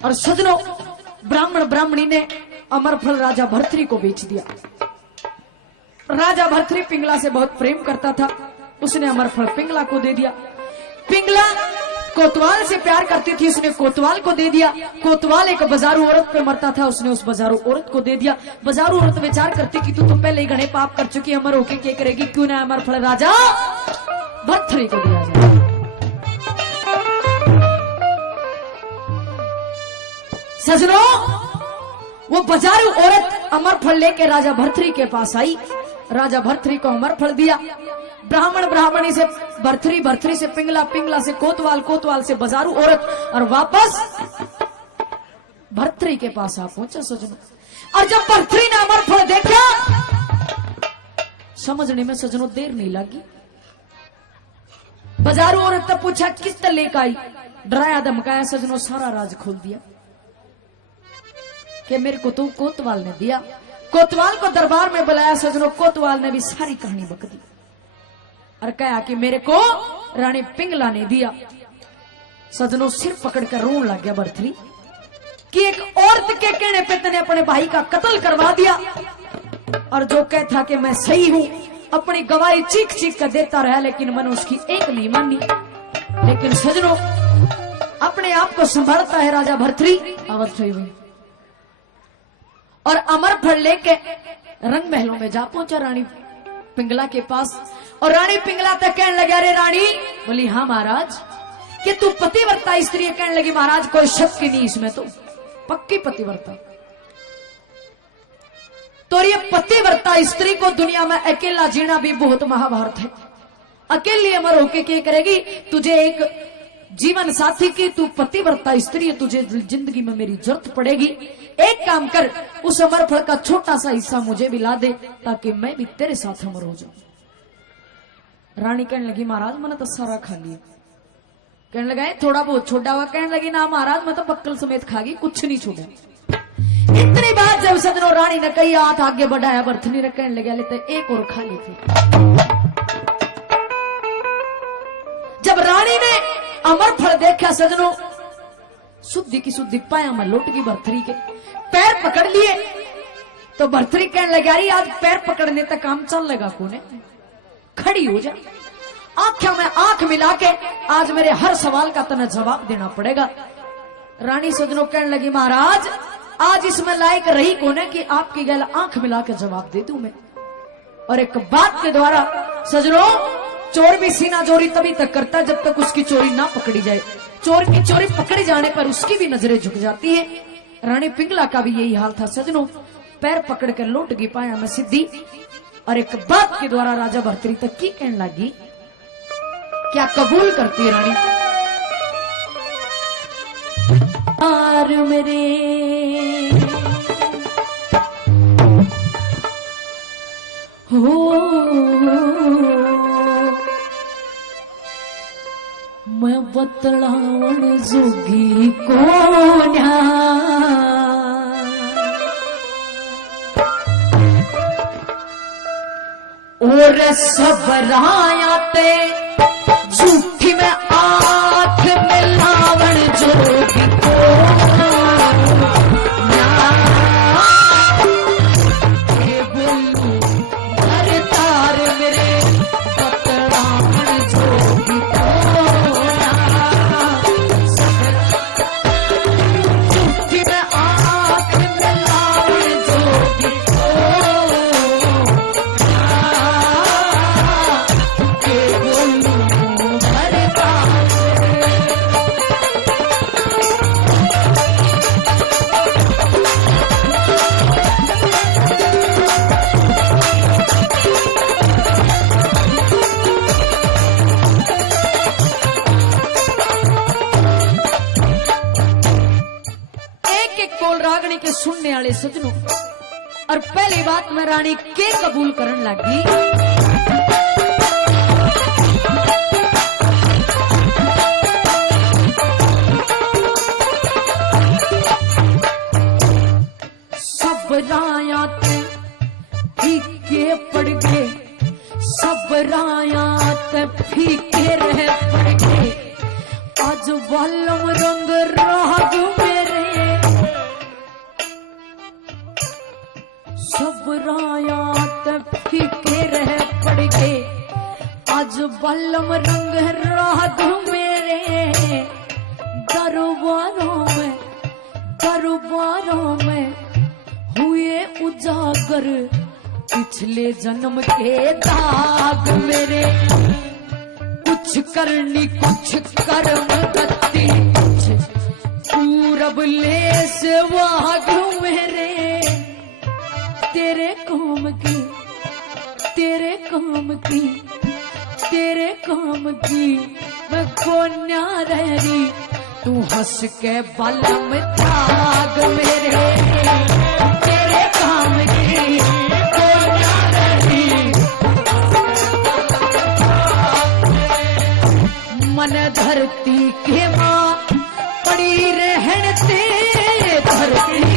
और सजनों, ब्राह्मण ब्राह्मणी ने अमरफल राजा भर्तृहरि को बेच दिया। राजा भर्तृहरि पिंगला से बहुत प्रेम करता था, उसने अमरफल पिंगला को दे दिया। पिंगला कोतवाल से प्यार करती थी, उसने कोतवाल को दे दिया। कोतवाल एक बाजारू औरत पे मरता था, उसने उस बाजारू औरत को दे दिया। बाजारू औरत विचार करती कि तू तो पहले ही घने पाप कर चुकी, अमर होके क्या करेगी, क्यों ना अमरफल राजा भर्तृहरि को दिया जाए। सजनों, वो बाजारू औरत अमरफल लेके राजा भर्तृहरि के पास आई। राजा भर्तृहरि को अमरफल दिया। ब्राह्मण ब्राह्मणी से भर्तृहरि, भर्तृहरि से पिंगला, पिंगला से कोतवाल, कोतवाल से बाजारू औरत, और वापस भर्तृहरि के पास आ पहुंचा। सजनों, और जब भर्तृहरि ने अमरफल देखा, समझने में सजनों देर नहीं लगी। बाजारू औरत ने पूछा किस तरह लेकर आई, डराया धमकाया सजनों सारा राज खोल दिया कि मेरे को तो कोतवाल ने दिया। कोतवाल को दरबार में बुलाया सजनों, कोतवाल ने भी सारी कहानी बक दी और कहा कि मेरे को रानी पिंगला ने दिया। सजनों, सिर पकड़कर रोन लग गया भर्तृहरि कि एक औरत के कहने पे तने अपने भाई का कत्ल करवा दिया, और जो कहता कि मैं सही हूं अपनी गवाही चीख चीख कर देता रहा, लेकिन मैंने उसकी एक नहीं मानी। लेकिन सजनों, अपने आप को संभालता है राजा भर्तृहरि अवश्य हुई और अमरफल लेके रंग महलों में जा पहुंचा रानी पिंगला के पास। और रानी पिंगला तक कहने लगे, अरे रानी, बोली हाँ महाराज, कि तू पतिव्रता स्त्री है। कहने लगी महाराज कोई शक की नहीं, इसमें तो पक्की पतिव्रता। तो ये पतिव्रता स्त्री को दुनिया में अकेला जीना भी बहुत महाभारत है। अकेली अमर होके क्या करेगी, तुझे एक जीवन साथी की, तू पतिव्रता स्त्री है, तुझे जिंदगी में मेरी जरूरत पड़ेगी। एक काम कर, उस अमरफल का छोटा सा हिस्सा मुझे भी ला दे, ताकि मैं भी तेरे साथ अमर हो जाऊं। रानी कहने लगी महाराज मैंने तो सारा खा लिया। कहने लगा थोड़ा बहुत छोड़ा हुआ। कहने लगी ना महाराज, मैं तो पक्कल समेत खा गई, कुछ नहीं छोड़ा। इतनी बात जब सजनों रानी ने कही, हाथ आगे बढ़ाया भर्तृहरि ने, कहने लगा लेते एक और खा ली थी। जब रानी ने अमरफल देखा सजनों, शुद्धि की शुद्धि पाया में लौट गई। भर्तृहरि के पैर पकड़ लिए तो भर्तृहरि कहने लगा, अरे आज पैर पकड़ने तक काम चल लगा कोने, खड़ी हो जा, आंखों में आंख मिला के आज मेरे हर सवाल का तने जवाब देना पड़ेगा। रानी सजनों कहने लगी महाराज, आज इसमें लायक रही कोने कि आपकी गल आंख मिला के जवाब दे दूं मैं। और एक बात के द्वारा सजनों, चोर भी सीना चोरी तभी तक करता है जब तक उसकी चोरी ना पकड़ी जाए। चोर की चोरी पकड़े जाने पर उसकी भी नजरें झुक जाती है। रानी पिंगला का भी यही हाल था सजनों, पैर पकड़ कर लौट गई पाया में सीधी। और एक बात के द्वारा राजा भर्तृहरि तक की कहने लगी, क्या कबूल करती है रानी? आर मेरे हो मैं बतलावन जोगी कोन्या, और सबराया ते झूठी में आंख मिलावन जोगी कोन्या, ये बोलू हर तार मेरे बतलावन जोगी कोन्या, झूठी में आंख मिलावन जोगी रागनी के सुनने वाले सजनों। और पहली बात मैं रानी के कबूल करने लगी, सब रायात फीके पड़ गए, सब रायात फीके रह पड़ गए, आज वालम रंग राग मेरे बल्लम रंग रात मेरे दरबारों में हुए उजागर पिछले जन्म के दाग मेरे। कुछ करनी कुछ कर्म गति कुछ पूरब ले से वाग मेरे। तेरे काम की मैं कोन्या रही तू हंस के बलम त्याग मेरे। तेरे काम की कोन्या रही मन धरती के माँ पड़ी रहन ते धरती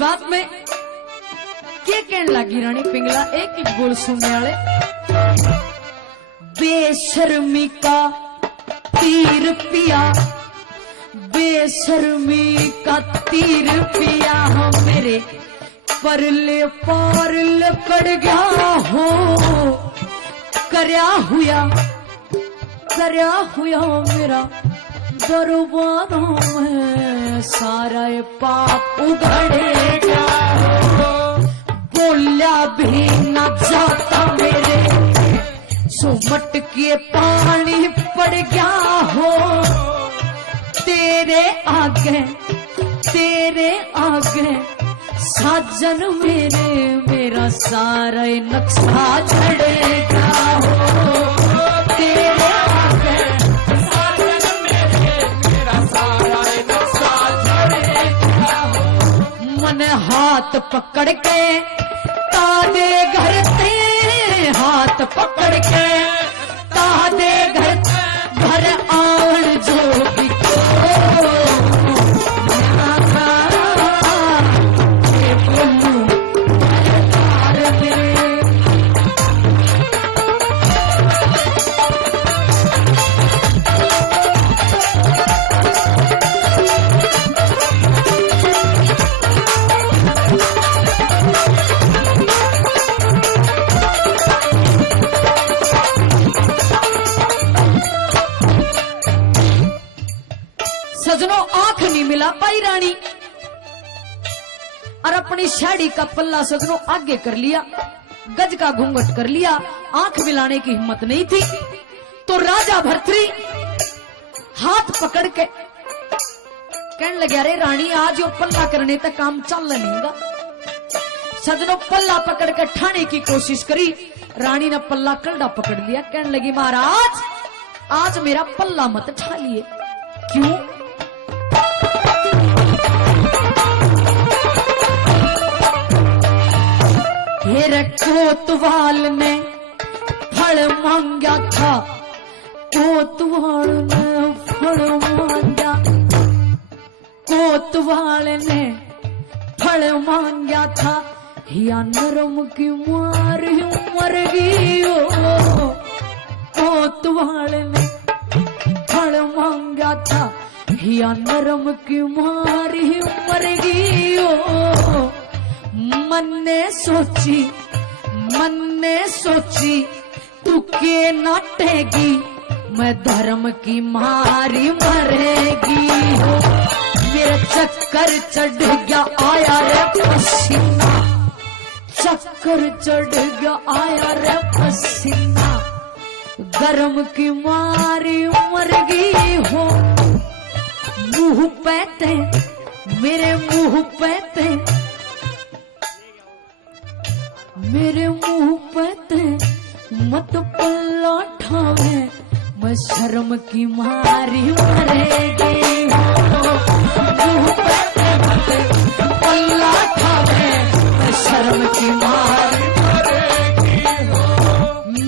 बात में के कहने लगी रानी पिंगला एक ही बोल सुनने वाले। बेशर्मी का तीर पिया बेशर्मी का तीर पिया हम मेरे परले पार लकड़ गया हो। करया हुआ मेरा दरबारों में सारा पाप उगड़ेगा। बोलिया भी न जाता मेरे सुमट के पानी पड़ गया हो। तेरे आगे साजन मेरा सारा नक्शा झड़ेगा हो। तेरे आगे मन हाथ पकड़ के तादे घर ते हाथ पकड़ के तादे घर आवन जो बिको। सजनों आंख नहीं मिला पाई रानी और अपनी साड़ी का पल्ला सजनों आगे कर लिया। गज का घूंघट कर लिया। आंख मिलाने की हिम्मत नहीं थी तो राजा भर्तृ हाथ पकड़ के कहने लगे अरे रानी आज यो पल्ला करने तक काम चल नहींगा। सजनों पल्ला पकड़ के ठाने की कोशिश करी। रानी ने पल्ला कंडा पकड़ लिया। कहने लगी महाराज आज मेरा पल्ला मत ठा लिए। क्यों? मेरे कोतवाल ने फल मांगा था। कोतवाल ने फल मांगा। कोतवाल ने फल मांगा था। या नरम की मार मर गई हो। कोतवाल ने फल मांगा था। या नरम की मार मर गई हो। मन ने सोची तू के नाटेगी मैं धर्म की मारी मरेगी हो। मेरा चक्कर चढ़ गया आया रे पसीना। चक्कर चढ़ गया आया रे पसीना। धर्म की मारी मर गई हो। मुंह पैते मेरे मुंह पैते मेरे मुंह पे मत पल्ला ठावे शर्म की मारी मरेगी हो, मुंह पे अल्लाह खावे शर्म की मारी मरेगी हो।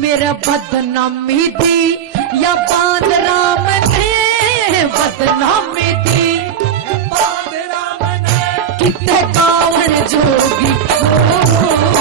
मेरा बदनामी दी या बांध राम ने, बदनामी दी बांध राम ने, कितने कावड़ जोगी हो।